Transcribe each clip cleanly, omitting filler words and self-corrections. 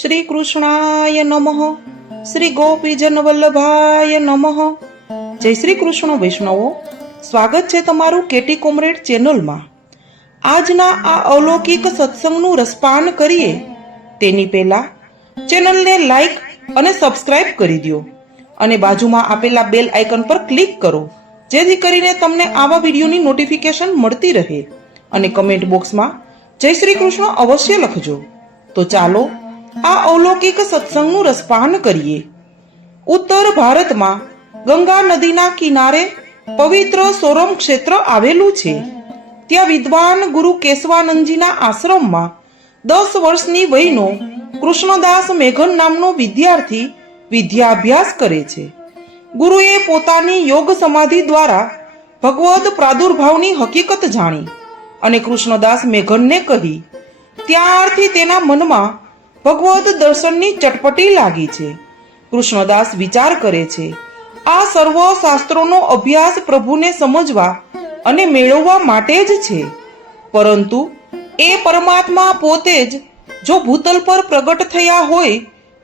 શ્રી કૃષ્ણાય નમઃ. શ્રી ગોપીજન વલ્લભાય નમઃ. જય શ્રી કૃષ્ણ વૈષ્ણવો, સ્વાગત છે તમારું કેટી કોમરેડ ચેનલમાં. આજના આ અલૌકિક સત્સંગનું રસપાન કરીએ તેની પહેલા ચેનલને લાઈક અને સબસ્ક્રાઇબ કરી દો અને બાજુમાં આપેલા બેલ આઇકન પર ક્લિક કરો, જેથી કરીને તમને આવા વિડીયોની નોટિફિકેશન મળતી રહે. અને કમેન્ટ બોક્સમાં જય શ્રી કૃષ્ણ અવશ્ય લખજો. તો ચાલો આ અલૌકિક સત્સંગનું રસપાન કરીએ. ઉત્તર ભારતમાં ગંગા નદીના કિનારે પવિત્ર સોરમ ક્ષેત્ર આવેલું છે. ત્યાં વિદ્વાન ગુરુ કેશવાનંદજીના આશ્રમમાં 10 વર્ષની વયનો કૃષ્ણદાસ મેઘન નામનો વિદ્યાર્થી વિદ્યાભ્યાસ કરે છે. ગુરુએ પોતાની યોગ સમાધિ દ્વારા ભગવદ પ્રાદુર્ભાવની હકીકત જાણી અને કૃષ્ણદાસ મેઘનને કહી. ત્યારથી તેના મનમાં ભગવદ દર્શનની ચટપટી લાગી છે. કૃષ્ણદાસ વિચાર કરે છે, આ સર્વ શાસ્ત્રોનો અભ્યાસ પ્રભુને સમજવા અને મેળવવા માટે જ છે, પરંતુ એ પરમાત્મા પોતે જ જો ભૂતલ પર પ્રગટ થયા હોય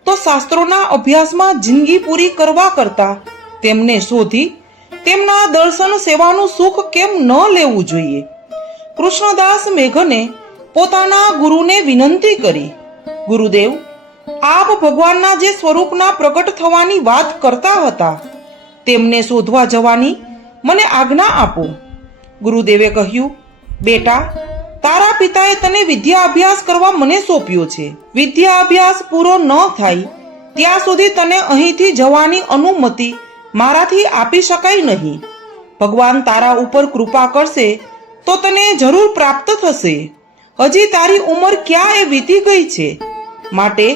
તો શાસ્ત્રોના અભ્યાસમાં જિંદગી પૂરી કરવા કરતા તેમને શોધી તેમના દર્શન સેવાનું સુખ કેમ ન લેવું જોઈએ. કૃષ્ણદાસ મેઘને પોતાના ગુરુને વિનંતી કરી, ગુરુદેવ, આપ ભગવાનના જે સ્વરૂપના પ્રગટ થવાની વાત કરતા હતા તેમને શોધવા જવાની મને આજ્ઞા આપો. ગુરુદેવે કહ્યું, બેટા, તારા પિતાએ તને વિદ્યા અભ્યાસ કરવા મને સોંપ્યો છે. વિદ્યા અભ્યાસ પૂરો ન થાય ત્યાં સુધી તને અહીંથી જવાની અનુમતિ મારાથી આપી શકાય નહીં. ભગવાન તારા ઉપર કૃપા કરશે તો તને જરૂર પ્રાપ્ત થશે. હજી તારી ઉંમર ક્યાં એ વીતી ગઈ છે, માટે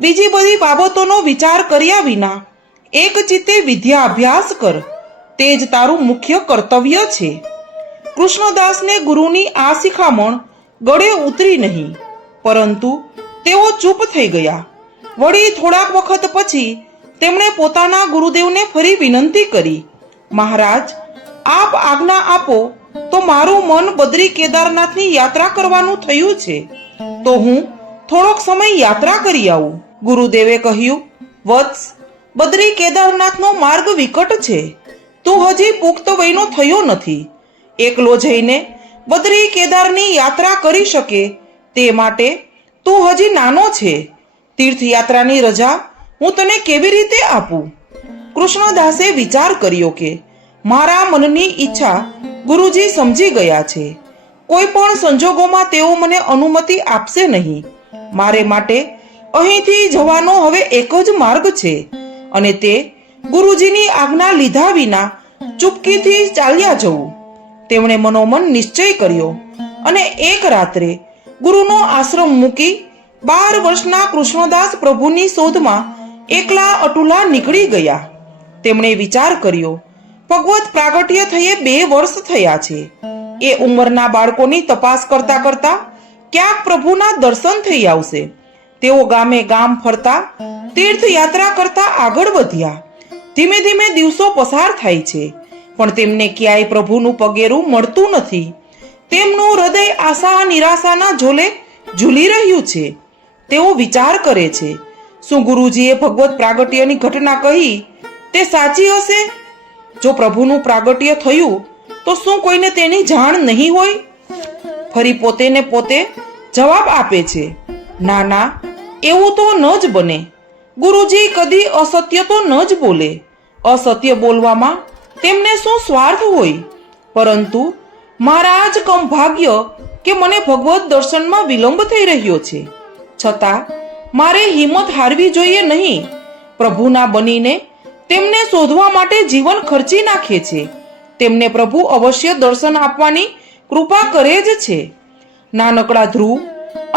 બીજી બધી બાબતોનો વિચાર કર્યા વિના એક ચિત્તે વિદ્યા અભ્યાસ કર, તે જ તારું મુખ્ય કર્તવ્ય છે. કૃષ્ણદાસને ગુરુની આ શિખામણ ગળે ઉતરી નહીં, પરંતુ તેઓ ચૂપ થઈ ગયા. વળી થોડાક વખત પછી તેમણે પોતાના ગુરુદેવને ફરી વિનંતી કરી, મહારાજ, આપ આજ્ઞા આપો તો મારું મન બદ્રી કેદારનાથની યાત્રા કરવાનું થયું છે, તો હું થોડોક સમય યાત્રા કરી આવું. ગુરુદેવે કહ્યું, વત્સ, બદ્રી કેદારનાથનો માર્ગ વિકટ છે. તું હજી પુખ્ત વયનો થયો નથી. એકલો જઈને બદ્રી કેદારની યાત્રા કરી શકે તે માટે તું હજી નાનો છે. તીર્થયાત્રાની રજા હું તને કેવી રીતે આપું? કૃષ્ણદાસે વિચાર કર્યો કે મારા મનની ઈચ્છા ગુરુજી સમજી ગયા છે. કોઈ પણ સંજોગોમાં તેઓ મને અનુમતિ આપશે નહીં. મારે માટે અહીંથી જવાનો હવે એક જ માર્ગ છે, અને તે ગુરુજીની આજ્ઞા લીધા વિના ચૂપકીથી ચાલ્યા જવું. તેમણે મનોમન નિશ્ચય કર્યો અને એક રાત્રે ગુરુનો આશ્રમ મૂકી 12 વર્ષના કૃષ્ણદાસ પ્રભુની શોધમાં એકલા અટુલા નીકળી ગયા. તેમણે વિચાર કર્યો, ભગવત પ્રાગટ્ય થયે 2 વર્ષ થયા છે. એ ઉંમરના બાળકોની તપાસ કરતા કરતા ક્યાંક પ્રભુના દર્શન થઈ આવશે. તેઓ ગામે ગામ ફરતા તીર્થયાત્રા કરતા આગળ વધ્યા. ધીમે ધીમે દિવસો પસાર થાય છે, પણ તેમને ક્યાંય પ્રભુનું પગેરું મળતું નથી. તેમનું હૃદય આશા નિરાશાના ઝોલે ઝૂલી રહ્યું છે. તેઓ વિચાર કરે છે, શું ગુરુજીએ ભગવત પ્રાગટ્યની ઘટના કહી તે સાચી હશે? જો પ્રભુનું પ્રાગટ્ય થયું તો શું કોઈને તેની જાણ નહીં હોય? ફરી પોતે ને પોતે જવાબ આપે છે, ના ના, એવું તો ન જ બને. ગુરુજી કદી અસત્ય તો ન જ બોલે. અસત્ય બોલવામાં તેમને શું સ્વાર્થ હોય? પરંતુ મારા જ કમ ભાગ્ય કે મને ભગવત દર્શનમાં વિલંબ થઈ રહ્યો છે. છતાં મારે હિંમત હારવી જોઈએ નહીં. પ્રભુના બનીને તેમને શોધવા માટે જીવન ખર્ચી નાખે છે. તેમને પ્રભુ અવશ્ય દર્શન આપવાની કૃપા કરે જ છે. નાનકડા ધ્રુવ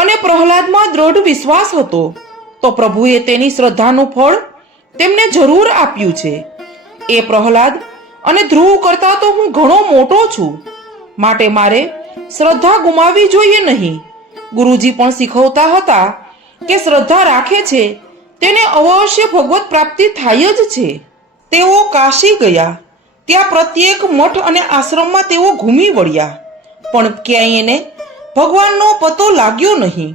અને પ્રહલાદમાં દ્રઢ વિશ્વાસ હતો, તો પ્રભુએ તેની શ્રદ્ધાનું ફળ તેમને જરૂર આપ્યું છે. એ પ્રહલાદ અને ધ્રુવ કરતા તો હું ઘણો મોટો છું, માટે મારે શ્રદ્ધા ગુમાવવી જોઈએ નહીં. ગુરુજી પણ શીખવતા હતા કે શ્રદ્ધા રાખે છે તેને અવશ્ય ભગવત પ્રાપ્તિ થાય જ છે. તેઓ કાશી ગયા. ત્યાં પ્રત્યેક મઠ અને આશ્રમમાં તેઓ ઘૂમી વળ્યા, પણ ક્યાંય એને ભગવાનનો પતો લાગ્યો નહીં.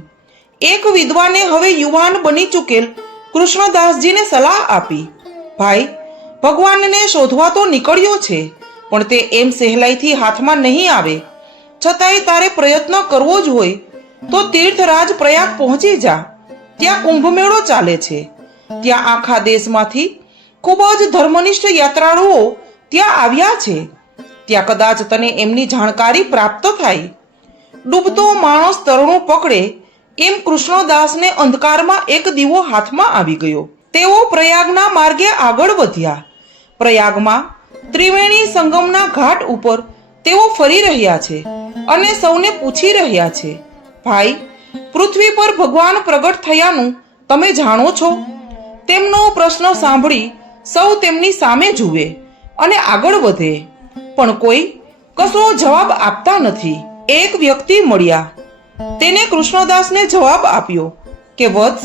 એક વિદ્વાને હવે યુવાન બની ચૂકેલ કૃષ્ણદાસજીને સલાહ આપી, ભાઈ, ભગવાનને શોધવા તો નીકળ્યો છે, પણ તે એમ સહેલાઈથી હાથમાં નહીં આવે. છતાંય તારે પ્રયત્ન કરવો જ હોય તો તીર્થરાજ પ્રયાગ પહોંચી જા. ત્યાં કુંભમેળો ચાલે છે. ત્યાં આખા દેશમાંથી ખૂબ જ ધર્મનિષ્ઠ યાત્રાળુઓ ત્યાં આવ્યા છે. ત્યાં કદાચ તને એમની જાણકારી પ્રાપ્ત થાય. ડૂબતો માણસ તરણું પકડે એમ કૃષ્ણદાસને અંધકારમાં એક દીવો હાથમાં આવી ગયો. તેઓ પ્રયાગના માર્ગે આગળ વધ્યા. પ્રયાગમાં ત્રિવેણી સંગમના ઘાટ ઉપર તેઓ ફરી રહ્યા છે અને સૌને પૂછી રહ્યા છે, ભાઈ, પૃથ્વી પર ભગવાન પ્રગટ થયાનું તમે જાણો છો? તેમનો પ્રશ્ન સાંભળી સૌ તેમની સામે જુએ અને આગળ વધે, પણ કોઈ કશો જવાબ આપતા નથી. એક વ્યક્તિ મળ્યા. તેને કૃષ્ણદાસને જવાબ આપ્યો કે વત્સ,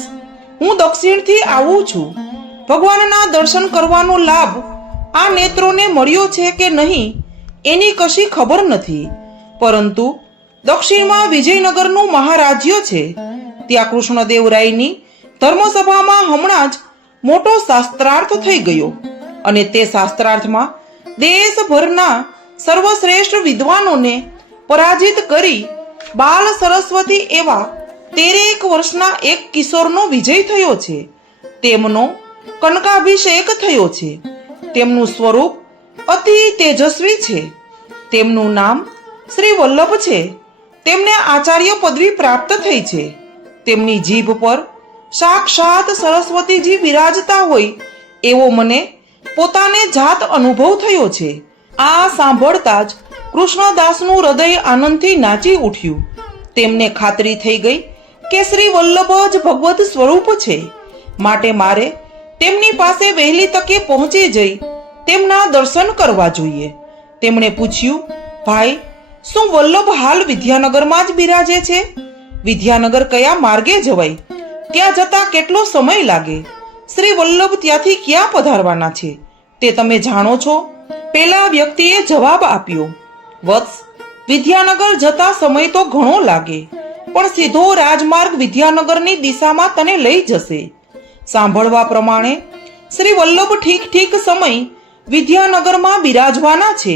હું દક્ષિણથી આવું છું. ભગવાનના દર્શન કરવાનો લાભ આ નેત્રોને મળ્યો છે કે નહીં એની કશી ખબર નથી, પરંતુ દક્ષિણમાં વિજયનગરનું મહારાજ્ય છે. ત્યાં કૃષ્ણદેવરાયની ધર્મસભામાં હમણાં જ મોટો શાસ્ત્રાર્થ થઈ ગયો અને તે શાસ્ત્રાર્થમાં દેશભરના સર્વશ્રેષ્ઠ વિદ્વાનોને પરાજિત કરી બાલ સરસ્વતી એવા 13 વર્ષના એક કિશોરનો વિજય થયો છે. તેમનો કનકાભિષેક થયો છે. તેમનું સ્વરૂપ અતિ તેજસ્વી છે. તેમનું નામ શ્રી વલ્લભ છે. તેમને આચાર્ય પદવી પ્રાપ્ત થઈ છે. તેમની જીભ પર સાક્ષાત સરસ્વતીજી બિરાજતા હોય એવો મને પોતાને જાત અનુભવ થયો છે. આ સાંભળતા જ કૃષ્ણદાસનું હૃદય આનંદથી નાચી ઉઠ્યું. તેમને ખાતરી થઈ ગઈ કે શ્રી વલ્લભ જ ભગવત સ્વરૂપ છે, માટે મારે તેમની પાસે વહેલી તકે પહોંચી જઈ તેમના દર્શન કરવા જોઈએ. તેમણે પૂછ્યું, ભાઈ, શું વલ્લભ હાલ વિદ્યાનગરમાં જ બિરાજે છે? વિદ્યાનગર કયા માર્ગે જવાય? ત્યાં જતા કેટલો સમય લાગે? શ્રી વલ્લભ ત્યાંથી ક્યાં પધારવાના છે તે તમે જાણો છો? પેલા વ્યક્તિએ જવાબ આપ્યો, વત્સ, વિદ્યાનગર જતા સમય તો ઘણો લાગે, પણ સીધો રાજમાર્ગ વિદ્યાનગરની દિશામાં તને લઈ જશે. સાંભળવા પ્રમાણે શ્રી વલ્લભ ઠીક સમય વિદ્યાનગરમાં બિરાજવાના છે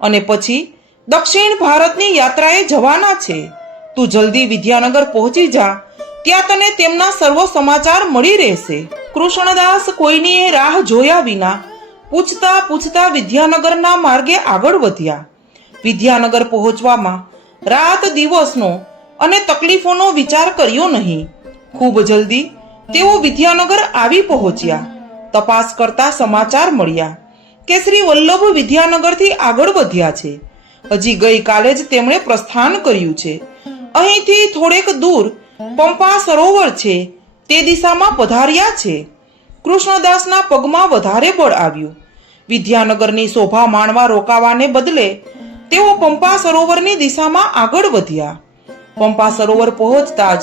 અને પછી દક્ષિણ ભારતની યાત્રાએ જવાના છે. તું જલ્દી વિદ્યાનગર પહોંચી જા. ત્યાં તને તેમના સર્વ સમાચાર મળી રહેશે. કૃષ્ણદાસ કોઈની રાહ જોયા વિના પૂછતા વિદ્યાનગરના માર્ગે આગળ વધ્યા. વિદ્યાનગર પહોંચવામાં રાત દિવસનો અને તકલીફોનો વિચાર કર્યો નહીં. ખૂબ જલ્દી તેઓ વિદ્યાનગર આવી પહોંચ્યા. તપાસ કરતા સમાચાર મળ્યા કે શ્રી વલ્લભ વિદ્યાનગરથી આગળ વધ્યા છે. હજી ગઈકાલે જ તેમણે પ્રસ્થાન કર્યું છે. અહીંથી થોડેક દૂર પંપા સરોવર છે તે દિશામાં પધાર્યા છે. કૃષ્ણદાસના પગમાં વધારે બળ આવ્યું. વિદ્યાનગરની શોભા માણવા રોકાવાને બદલે તેઓ પંપા સરોવરની દિશામાં આગળ વધ્યા. પંપા સરોવર પહોંચતા જ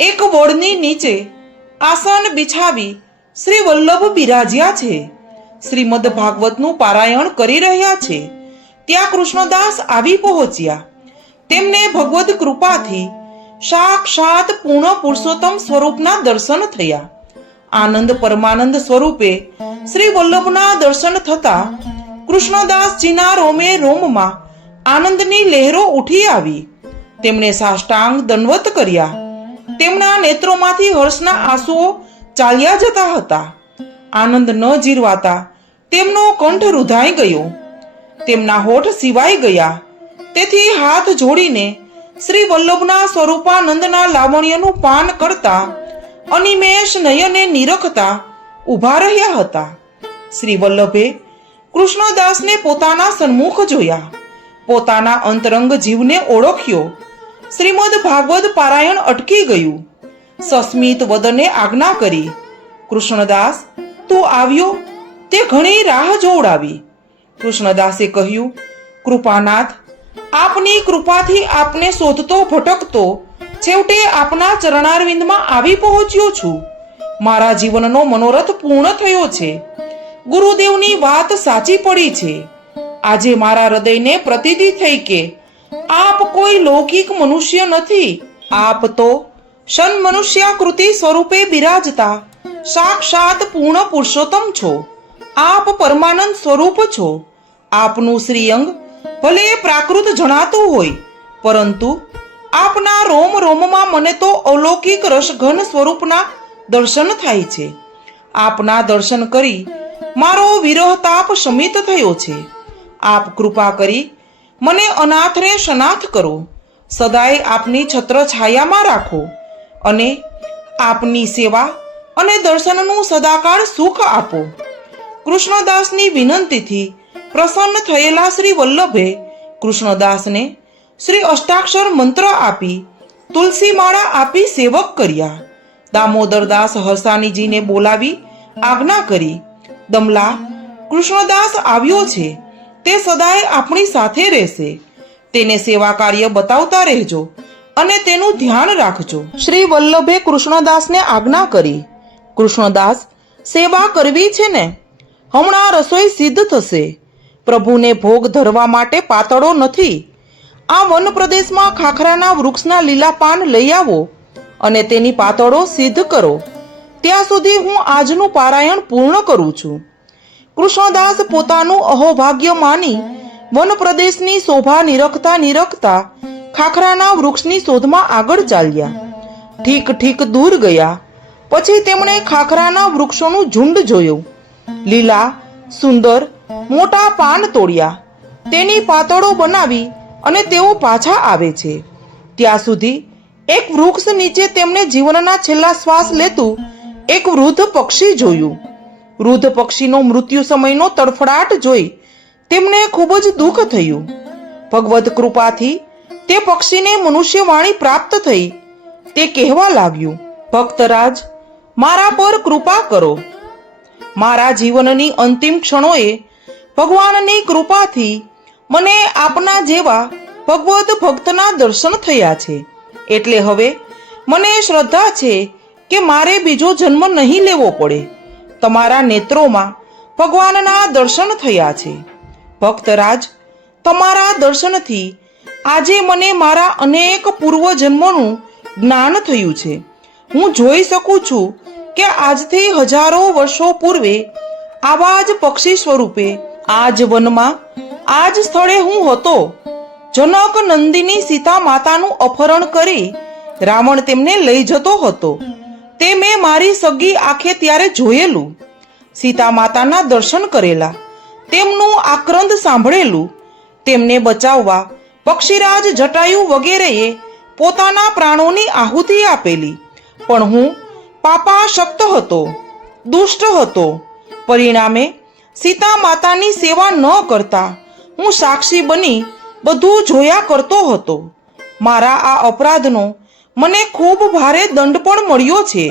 એક વડની નીચે આસન બિછાવી શ્રી વલ્લભ બિરાજ્યા છે. શ્રીમદ ભાગવતનું પારાયણ કરી રહ્યા છે. ત્યાં કૃષ્ણદાસ આવી પહોંચ્યા. તેમને ભગવદ કૃપાથી સાક્ષાત પૂર્ણ પુરુષોત્તમ સ્વરૂપના દર્શન થયા. આનંદ પરમાનંદ સ્વરૂપે શ્રી વલ્લભના દર્શન થતા કૃષ્ણદાસજીના રોમે રોમમાં આનંદની લહેરો ઉઠી આવી. તેમણે સાષ્ટાંગ દંડવત કર્યા. તેમના નેત્રોમાંથી હર્ષના આંસુઓ ચાલ્યા જતા હતા. આનંદ ન જીરવાતા તેમનો કંઠ રૂધાઈ ગયો. તેમના હોઠ સિવાય ગયા. તેથી હાથ જોડીને શ્રી વલ્લભના સ્વરૂપાનંદના લાવણ્યનું પાન કરતા અનિમેષ નયને નિરખતા ઊભા રહ્યા હતા. શ્રી વલ્લભે કૃષ્ણદાસને પોતાના સન્મુખ જોયા. પોતાના અંતરંગ જીવને ઓળખ્યો. શ્રીમદ ભાગવત પારાયણ અટકી ગયું. સસ્મિત વદને આજ્ઞા કરી, કૃષ્ણદાસ, તું આવ્યો તે ઘણી રાહ જોવડાવી. કૃષ્ણદાસે કહ્યું, કૃપાનાથ, આપની કૃપાથી આપને શોધતો ભટકતો છેવટે આપના ચરણારવિંદમાં આવી પહોંચ્યો છું. મારા જીવનનો મનોરથ પૂર્ણ થયો છે. ગુરુદેવની વાત સાચી પડી છે. આજે મારા હૃદયને પ્રતીતિ થઈ કે આપ કોઈ લૌકિક મનુષ્ય નથી. આપ તો શન મનુષ્યાકૃતિ સ્વરૂપે બિરાજતા સાક્ષાત પૂર્ણ પુરુષોત્તમ છો. આપ પરમાનંદ સ્વરૂપ છો. આપનું શ્રીઅંગ ભલે પ્રાકૃત જણાતું હોય, પરંતુ આપના રોમ રોમમાં મને તો અલૌકિક રસઘન સ્વરૂપના દર્શન થાય છે. આપના દર્શન કરી મારો વિરહ તાપ શમિત થયો છે. આપ કૃપા કરી મને અનાથને સનાથ કરો. સદાય આપની છત્ર છાયામાં રાખો અને આપની સેવા અને દર્શનનું સદાકાળ સુખ આપો. કૃષ્ણદાસની વિનંતીથી પ્રસન્ન થયેલા શ્રી વલ્લભે કૃષ્ણદાસને શ્રી અષ્ટાક્ષર મંત્ર આપી તુલસી માળા આપી સેવક કર્યા. દામોદરદાસ હરસાનીજીને બોલાવી આજ્ઞા કરી, દમલા, કૃષ્ણદાસ આવ્યો છે, તે સદાય આપણી સાથે રહેશે. તેને સેવા કાર્ય બતાવતા રહેજો અને તેનું ધ્યાન રાખજો. શ્રી વલ્લભે કૃષ્ણદાસને આજ્ઞા કરી, કૃષ્ણદાસ, સેવા કરવી છે ને? હમણાં રસોઈ સિદ્ધ થશે. પ્રભુને ભોગ ધરવા માટે પાતળો નથી. આ વન પ્રદેશમાં ખાખરાના વૃક્ષના લીલા પાન લઈ આવો અને તેની પાતળો સિદ્ધ કરો. ત્યાં સુધી હું આજનું પારાયણ પૂર્ણ કરું છું. કૃષ્ણદાસ પોતાનું અહોભાગ્ય માની વન પ્રદેશની શોભા નિરખતા ખાખરાના વૃક્ષની શોધમાં આગળ ચાલ્યા. ઠીક દૂર ગયા પછી તેમણે ખાખરાના વૃક્ષોનું ઝુંડ જોયું. લીલા સુંદર મોટા પાન તોડ્યા, તેની પાતળો બનાવી અને તેઓ પાછા આવે છે. ત્યાં સુધી એક વૃક્ષ નીચે તેમણે જીવનના છેલ્લા શ્વાસ લેતું એક વૃદ્ધ પક્ષી જોયું. વૃદ્ધ પક્ષીનો મૃત્યુ સમયનો તડફડાટ જોઈ તેમને ખૂબ જ દુઃખ થયું. ભગવદ કૃપાથી તે પક્ષીને મનુષ્યવાણી પ્રાપ્ત થઈ. તે કહેવા લાગ્યું, ભક્તરાજ, મારા પર કૃપા કરો. મારા જીવનની અંતિમ ક્ષણોએ ભગવાનની કૃપાથી મને આપના જેવા ભગવદ ભક્તના દર્શન થયા છે. એટલે હવે મને શ્રદ્ધા છે કે મારે બીજો જન્મ નહીં લેવો પડે. તમારા નેત્રોમાં ભગવાનના દર્શન થયા છે. ભક્તરાજ, તમારા દર્શનથી આજે મને મારા અનેક પૂર્વજન્મોનું જ્ઞાન થયું છે. હું જોઈ શકું છું કે આજથી હજારો વર્ષો પૂર્વે આવા જ પક્ષી સ્વરૂપે આ જ વનમાં આ જ સ્થળે હું હતો. જનક નંદિની સીતા માતાનું અપહરણ કરી રાવણ તેમને લઈ જતો હતો. તે મેં મારી સગી આંખે ત્યારે જોયેલું. સીતા માતાના દર્શન કરેલા, તેમનું આક્રંદ સાંભળેલું. તેમને બચાવવા પક્ષીરાજ જટાયુ વગેરેએ પોતાના પ્રાણોની આહુતિ આપેલી. પણ હું પાપાશક્ત હતો, દુષ્ટ હતો. પરિણામે સીતા માતાની સેવા ન કરતા હું સાક્ષી બની બધું જોયા કરતો હતો. મારા આ અપરાધનો મને ખૂબ ભારે દંડ પણ મળ્યો છે.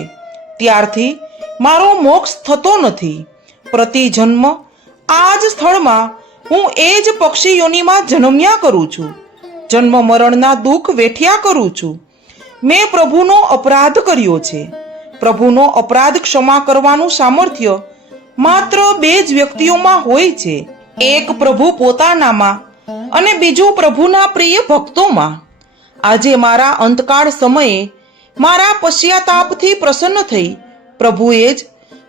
ત્યારથી મારો મોક્ષ થતો નથી. પ્રતિ જન્મ આ જ સ્થળમાં હું એ જ પક્ષી યોનિમાં જન્મ્યા કરું છું. જન્મ મરણના દુઃખ વેઠ્યા કરું છું. મેં પ્રભુનો અપરાધ કર્યો છે. પ્રભુનો અપરાધ ક્ષમા કરવાનું સામર્થ્ય માત્ર બે જ વ્યક્તિઓમાં હોય છે. એક પ્રભુ પોતાનામાં અને બીજું પ્રભુના પ્રિય ભક્તોમાં. આજે મારા અંતકાળ સમયે મારા પશ્ચાતાપથી પ્રસન્ન થઈ પ્રભુએ જ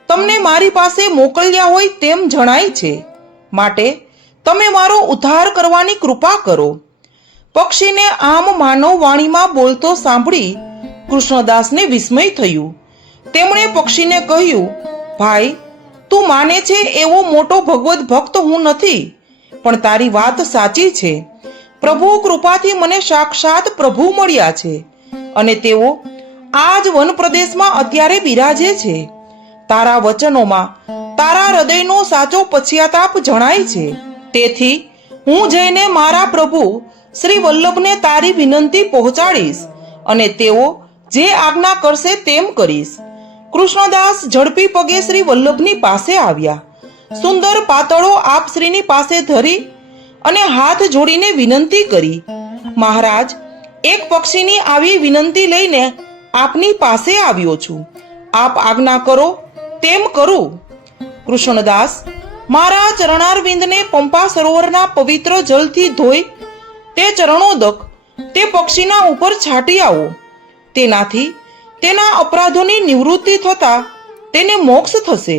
તમને મારી પાસે મોકલ્યા હોય તેમ જણાય છે. માટે તમે મારો ઉદ્ધાર કરવાની કૃપા કરો. પક્ષીને આમ માનવ વાણીમાં બોલતો સાંભળી કૃષ્ણદાસને વિસ્મય થયું. તેમણે પક્ષીને કહ્યું, ભાઈ, તું માને છે એવો મોટો ભગવદ ભક્ત હું નથી, પણ તારી વાત સાચી છે. પ્રભુ કૃપાથી મને સાક્ષાત પ્રભુ મળ્યા છે અને તેઓ આ જ વન પ્રદેશમાં અત્યારે બિરાજે છે. તારા વચનોમાં તારા હૃદયનો સાચો પશ્ચાતાપ જણાય છે. તેથી હું જઈને મારા પ્રભુ શ્રી વલ્લભને તારી વિનંતી પહોંચાડીશ અને તેઓ જે આજ્ઞા કરશે તેમ કરીશ. કૃષ્ણદાસ ઝડપી પગે શ્રી વલ્લભની પાસે આવ્યા. સુંદર પાતળો આપશ્રીની પાસે ધરી અને હાથ જોડીને વિનંતી કરી, મહારાજ, એક પક્ષીની આવી વિનંતી લઈને આપની પાસે આવ્યો છું. આપ આજ્ઞા કરો તેમ કરું. કૃષ્ણદાસ, મારા ચરણારવિંદને પંપા સરોવરના પવિત્ર જલથી ધોઈ તે ચરણોદક તે પક્ષીના ઉપર છાંટી આવો. તેનાથી તેના અપરાધોની નિવૃત્તિ થતાં તેને મોક્ષ થશે.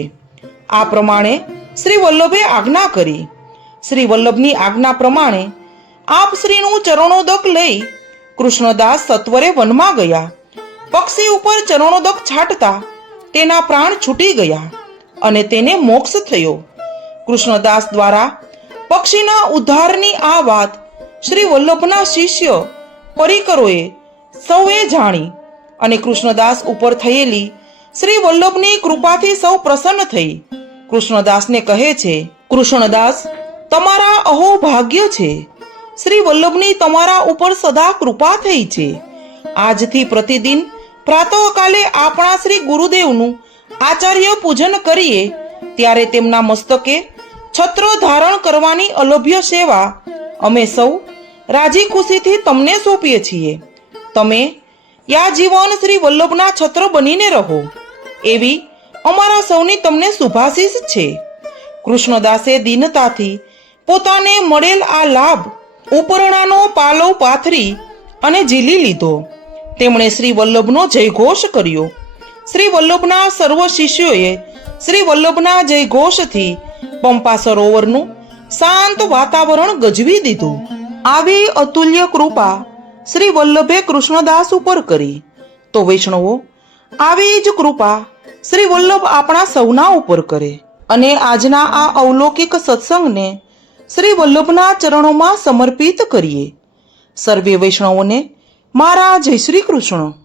આ પ્રમાણે શ્રી વલ્લભે આજ્ઞા કરી. શ્રી વલ્લભની આજ્ઞા પ્રમાણે આપ શ્રીનું ચરણોદક લઈ કૃષ્ણદાસ સત્વરે વનમાં ગયા. પક્ષી ઉપર ચરણોદક છાંટતા તેના પ્રાણ છૂટી ગયા અને તેને મોક્ષ થયો. કૃષ્ણદાસ દ્વારા પક્ષીના ઉદ્ધારની આ વાત શ્રી વલ્લભના શિષ્ય પરિકરોએ સૌએ જાણી અને કૃષ્ણદાસ ઉપર થયેલી શ્રી વલ્લભની કૃપાથી સૌ પ્રસન્ન થઈ કૃષ્ણદાસને કહે છે, કૃષ્ણદાસ, તમારા અહો ભાગ્ય છે. શ્રી વલ્લભની તમારા ઉપર સદા કૃપા થઈ છે. આજથી પ્રતિદિન પ્રાતઃકાલે આપણા શ્રી ગુરુદેવનું આચાર્ય પૂજન કરીએ ત્યારે તેમના મસ્તકે છત્ર ધારણ કરવાની અલભ્ય સેવા અમે સૌ રાજી ખુશીથી તમને સોંપીએ છીએ. તમે યાજીવન શ્રી વલ્લભના છત્ર બનીને રહો એવી અમારા સૌની તમને શુભાશીષ છે. કૃષ્ણદાસે દીનતાથી પોતાને મળેલ આ લાભ ઉપરણાનો પાલવ પાથરી અને ઝીલી લીધો. તેમણે શ્રી વલ્લભનો જયઘોષ કર્યો. શ્રી વલ્લભના સર્વ શિષ્યોએ શ્રી વલ્લભના જયઘોષથી પંપા સરોવરનું શાંત વાતાવરણ ગજવી દીધું. આવી અતુલ્ય કૃપા શ્રી વલ્લભે કૃષ્ણદાસ ઉપર કરી તો વૈષ્ણવો આવી જ કૃપા શ્રી વલ્લભ આપણા સૌના ઉપર કરે અને આજના આ અવલૌકિક સત્સંગને શ્રી વલ્લભના ચરણોમાં સમર્પિત કરીએ. સર્વે વૈષ્ણવોને મારા જય શ્રી કૃષ્ણ.